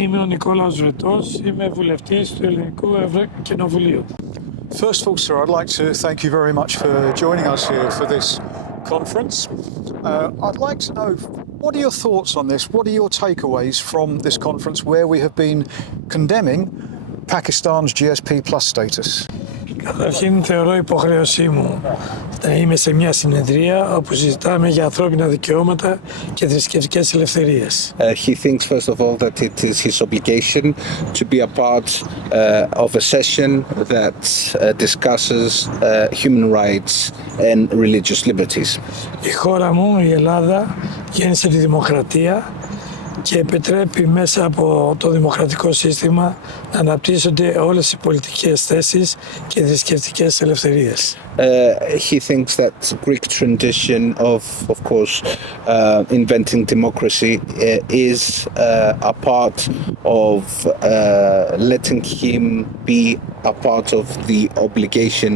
Είμαι ο Nikolaos Vrettos, είμαι βουλευτής του Ελληνικού Ευρωκοινοβουλίου. First of all, sir, I'd like to thank you very much for joining us here for this conference. I'd like to know, what are your thoughts on this? What are your takeaways from this conference where we have been condemning Pakistan's GSP plus status? Καταρχήν θεωρώ υποχρέωσή μου να είμαι σε μια συνεδρία όπου συζητάμε για ανθρώπινα δικαιώματα και θρησκευτικές ελευθερίες. He thinks first of all that it is his obligation to be a part of a session that discusses human rights and religious liberties. Η χώρα μου, η Ελλάδα, γέννησε τη δημοκρατία και επιτρέπει μέσα από το δημοκρατικό σύστημα να αναπτύσσονται όλες οι πολιτικές θέσεις και θρησκευτικές ελευθερίες. He thinks that Greek tradition of course, inventing democracy is a part of letting him be a part of the obligation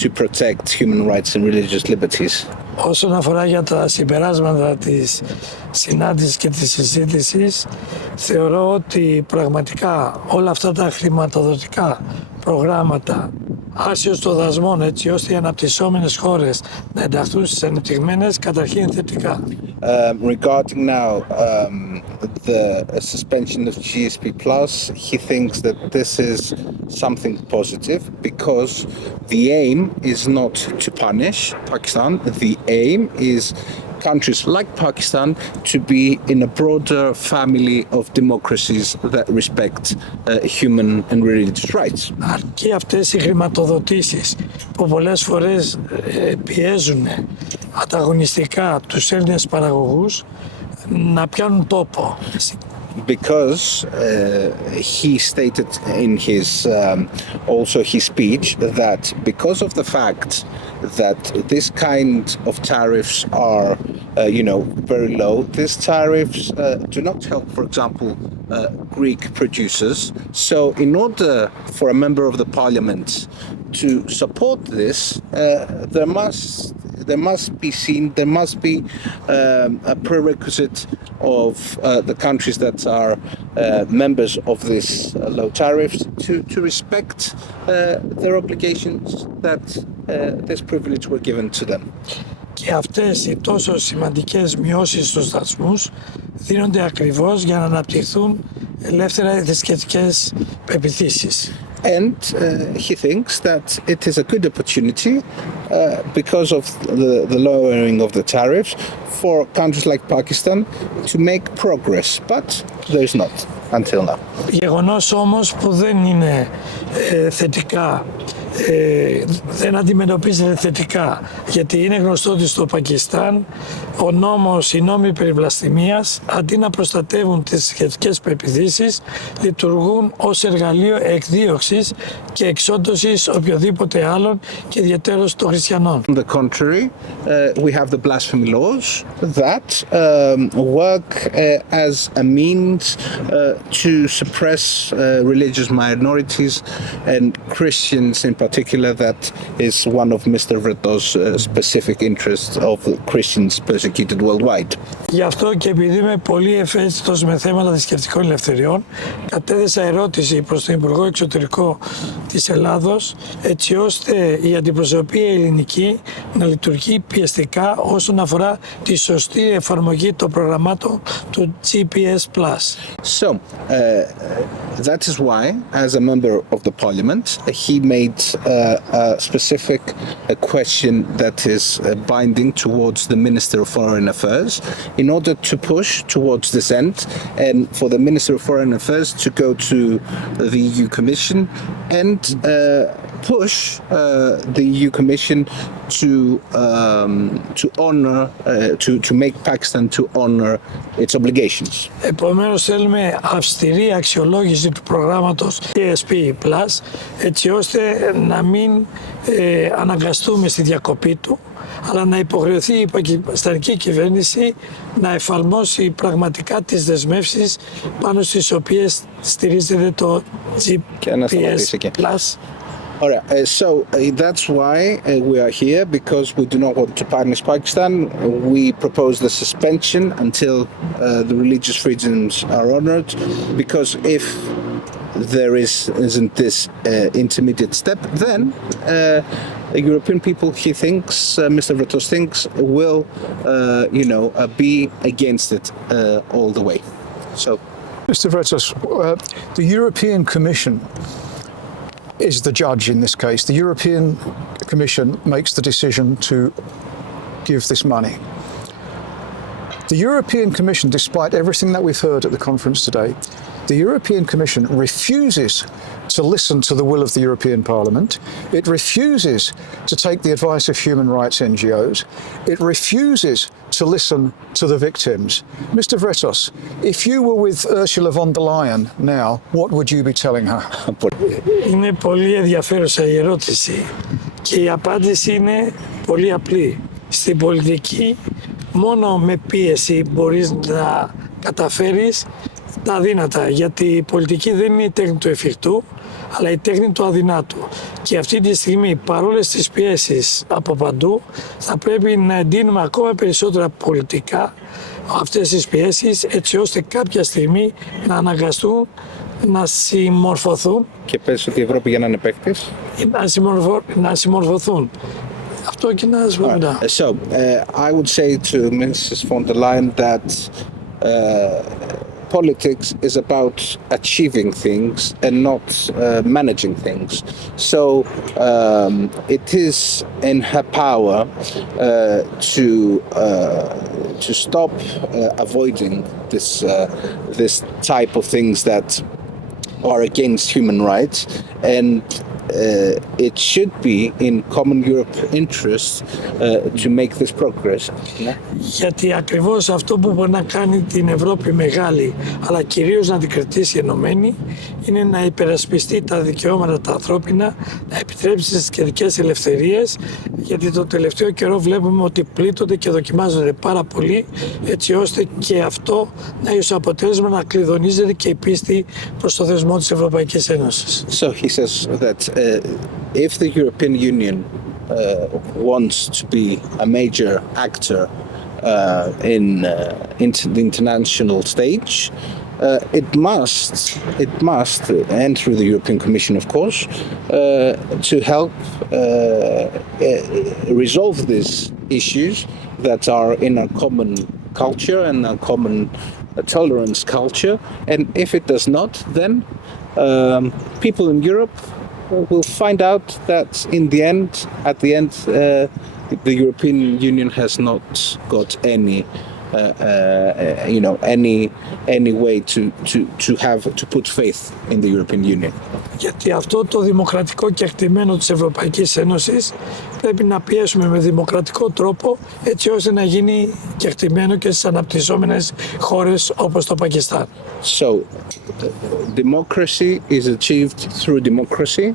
to protect human rights and religious liberties. Όσον αφορά για τα συμπεράσματα της συνάντησης και της συζήτησης, θεωρώ ότι πραγματικά όλα αυτά τα χρηματοδοτικά προγράμματα άσιος των δασμών, έτσι ώστε οι αναπτυσσόμενες χώρες να ενταχθούν στις ανεπτυγμένες, καταρχήν θετικά. Regarding now the suspension of GSP plus, he thinks that this is something positive because the aim is not to punish Pakistan. The aim is countries like Pakistan to be in a broader family of democracies that respect human and religious rights. Αρκεί αυτές οι χρηματοδοτήσεις που πολλές φορές πιέζουν ανταγωνιστικά τους Έλληνες παραγωγούς να πιάνουν τόπο. Because he stated in his also his speech that because of the fact that this kind of tariffs are very low, these tariffs do not help, for example, Greek producers. So in order for a member of the parliament to support this, there must be a prerequisite of the countries that are members of this low tariffs to respect their obligations that this privilege were given to them. Και αυτές οι τόσο σημαντικές μειώσεις στους δασμούς δίνονται ακριβώς για να αναπτυχθούν ελεύθερα οι θρησκευτικές πεποιθήσεις. And he thinks that it is a good opportunity because of the lowering of the tariffs for countries like Pakistan to make progress, but there is not until now. Γεγονός όμως που δεν είναι θετικά, δεν αντιμετωπίζεται θετικά, γιατί είναι γνωστό ότι στο Πακιστάν οι νόμοι περί βλασφημίας, αντί να προστατεύουν τις θρησκευτικές πεποιθήσεις, λειτουργούν ως εργαλείο εκδίωξης και εξόντωσης οποιοδήποτε άλλων και ιδιαιτέρως των χριστιανών. On the contrary, we have the blasphemy laws that work as a means to suppress religious minorities and Christians in particular. That is one of Mr. Vrettos' specific interests of Christians persecuted worldwide. Γι' αυτό και επειδή είμαι πολύ ευαίσθητος με θέματα θρησκευτικών ελευθεριών, κατέθεσα ερώτηση προς τον Υπουργό Εξωτερικό της Ελλάδος, έτσι ώστε η αντιπροσωπεία ελληνική να λειτουργεί πιεστικά όσον αφορά τη σωστή εφαρμογή των προγραμμάτων του GPS+. So, that is why, as a member of the parliament, he made a specific question that is binding towards the Minister of Foreign Affairs in order to push towards this end and for the Minister of Foreign Affairs to go to the EU Commission and push the EU Commission to honor, to make Pakistan to honor its obligations. Επομένως θέλουμε αυστηρή αξιολόγηση του προγράμματος GSP+, έτσι ώστε να μην αναγκαστούμε στη διακοπή του, αλλά να υποχρεωθεί η πακιστανική κυβέρνηση να εφαρμόσει πραγματικά τις δεσμεύσεις πάνω στις οποίες στηρίζεται το GPS+. All right, that's why we are here, because we do not want to punish Pakistan. We propose the suspension until the religious freedoms are honored, because if there isn't this intermediate step, then the European people, he thinks, Mr. Vrettos thinks, will, be against it all the way. So, Mr. Vrettos, the European Commission is the judge in this case. The European Commission makes the decision to give this money. The European Commission, despite everything that we've heard at the conference today, the European Commission refuses to listen to the will of the European Parliament. It refuses to take the advice of human rights NGOs. It refuses to listen to the victims. Mr. Vrettos, if you were with Ursula von der Leyen now, what would you be telling her? Είναι πολύ ενδιαφέρουσα η ερώτηση και η απάντηση είναι πολύ απλή. Στην πολιτική μόνο με πίεση μπορείς να καταφέρεις τα αδύνατα, γιατί η πολιτική δεν είναι η τέχνη του εφικτού, αλλά η τέχνη του αδυνάτου. Και αυτή τη στιγμή, παρόλες τις πιέσεις από παντού, θα πρέπει να εντείνουμε ακόμα περισσότερα πολιτικά αυτές τις πιέσεις, έτσι ώστε κάποια στιγμή να αναγκαστούν να συμμορφωθούν. Και πες ότι η Ευρώπη για να είναι παίκτης. Να συμμορφωθούν. Αυτό και να σας πω μετά. So, I would say to Mrs. von der Leyen that politics is about achieving things and not managing things. So it is in her power to stop avoiding this type of things that are against human rights, and it should be in common Europe interest to make this progress. Γιατί ακριβώς αυτό που μπορεί να κάνει την Ευρώπη μεγάλη, αλλά κυρίως να την κρατήσει ενωμένη, είναι να υπερασπιστεί τα δικαιώματα τα ανθρώπινα, να επιτρέψει τις κεντρικές ελευθερίες, γιατί το τελευταίο καιρό βλέπουμε ότι πλήττονται και δοκιμάζονται πάρα πολύ, έτσι ώστε και αυτό να έχει ως αποτέλεσμα να κλειδονίζεται και η πίστη προς το θεσμό της Ευρωπαϊκής Ένωσης. So he says that if the European Union wants to be a major actor in the international stage, it must, and through the European Commission, of course, to help resolve these issues that are in our common culture and our common tolerance culture. And if it does not, then people in Europe will find out that at the end, the European Union has not got any way to put faith in the European Union. Γιατί αυτό το δημοκρατικό κεκτημένο της Ευρωπαϊκής Ένωσης πρέπει να πιέσουμε με δημοκρατικό τρόπο, έτσι ώστε να γίνει κεκτημένο και στις αναπτυσσόμενες χώρες όπως το Πακιστάν. So, democracy is achieved through democracy,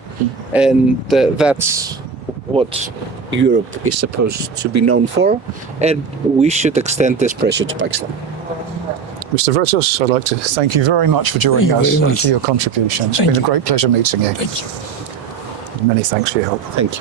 and that's what Europe is supposed to be known for, and we should extend this pressure to Pakistan. Mr. Vrettos, I'd like to thank you very much for joining us and for your contribution. It's been a great pleasure meeting you. Thank you. Many thanks for your help. Thank you.